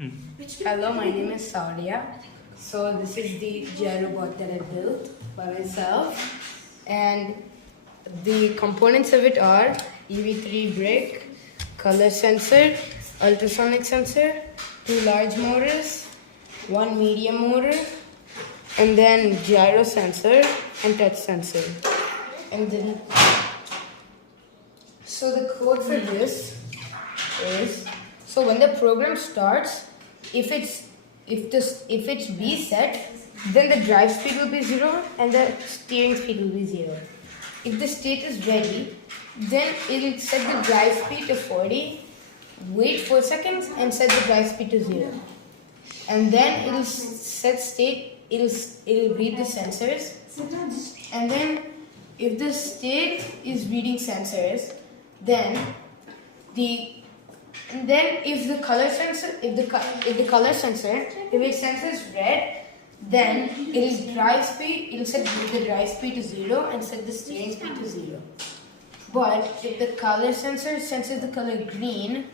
Hello, my name is Shaurya. So this is the gyro bot that I built by myself, and the components of it are EV3 brick, color sensor, ultrasonic sensor, 2 large motors, 1 medium motor, and then gyro sensor and touch sensor. And then, so the code for this is, so when the program starts, if it's B set, then the drive speed will be 0 and the steering speed will be 0. If the state is ready, then it will set the drive speed to 40, wait 4 seconds and set the drive speed to 0. And then it will set state, it will read the sensors, and then if the state is reading sensors, then if the color sensor, if it senses red, then it'll set the drive speed to 0 and set the steering speed to 0. But if the color sensor senses the color green,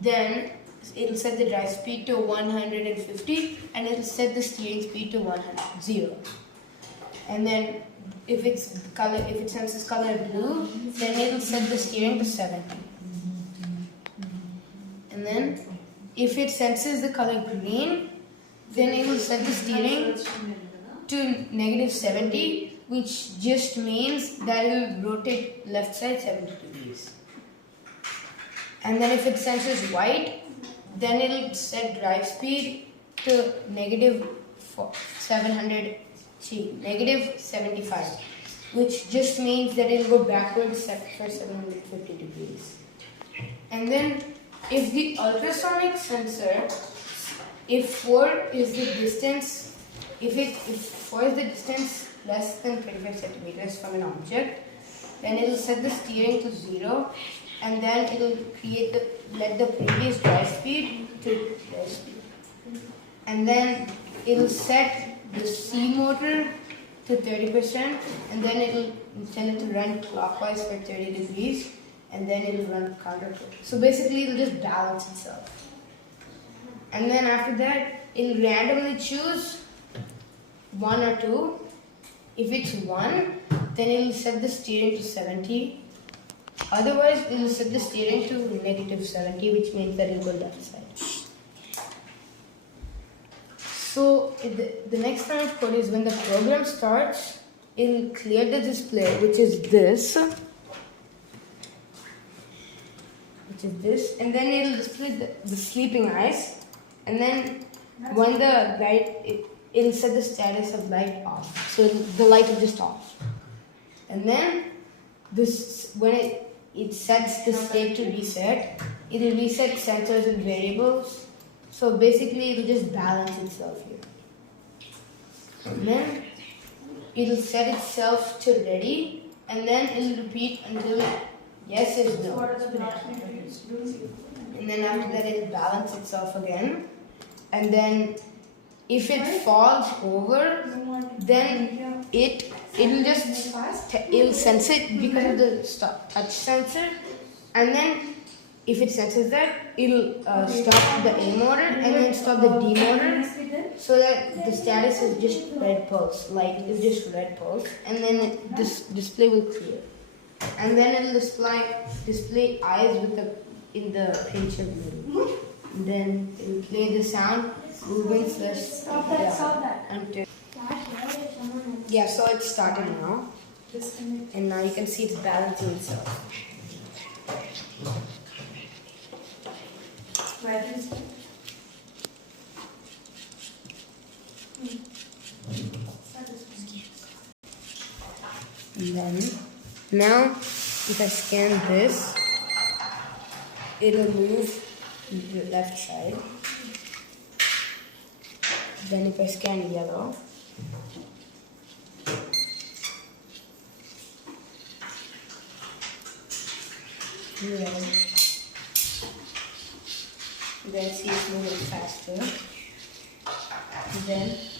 then it'll set the drive speed to 150 and it'll set the steering speed to 0. And then if it senses color blue, then it'll set the steering to 70. And then if it senses the color green, then it will set the steering to -70, which just means that it will rotate left side 70 degrees. And then if it senses white, then it will set drive speed to -75, which just means that it will go backwards for 750 degrees. And then if the ultrasonic sensor, if 4 is the distance, if 4 is the distance less than 25 centimeters from an object, then it will set the steering to 0, and then it will let the previous drive speed to drive speed. And then it will set the C motor to 30%, and then it will tell it to run clockwise for 30 degrees. And then it will run counterclockwise. So basically it will just balance itself. And then after that, it will randomly choose 1 or 2. If it's 1, then it will set the steering to 70. Otherwise, it will set the steering to -70, which means that it will go down side. So the next line of code is when the program starts, it will clear the display, which is this. And then it'll display the sleeping eyes, and then when the light, it'll set the status of light off, so the light will just off. And then when it sets the state to reset, it'll reset sensors and variables, so basically it'll just balance itself here. And then it'll set itself to ready, and then it'll repeat until yes is no. And then after that it'll balance itself again. And then if it falls over, then it'll sense it because of the touch sensor. And then if it senses that, it'll stop the A motor and then stop the D motor, so that the status is just red pulse, light is just red pulse, and then this display will clear. And then it'll display eyes in the pinch of middle. Then it will play the sound movements stop that. Yeah, so it's started now. And now you can see it's balancing itself. And then now, if I scan this, it'll move to the left side. Then if I scan yellow, red, then see it's moving faster. Then